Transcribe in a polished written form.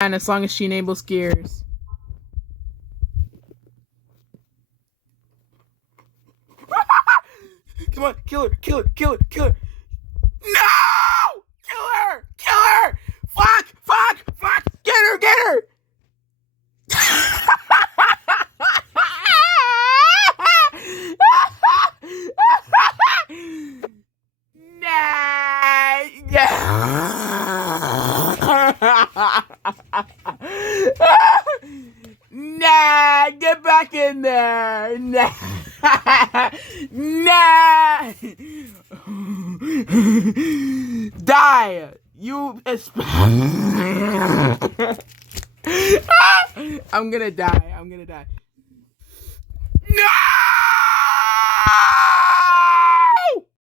And as long as she enables gears. Come on, kill her, kill her, kill her, kill her. No! Kill her! Kill her! Fuck! Fuck! Fuck! Get her! Get her! Nah, get back in there. Nah. Nah. Die. You. I'm gonna die. I'm gonna die. No!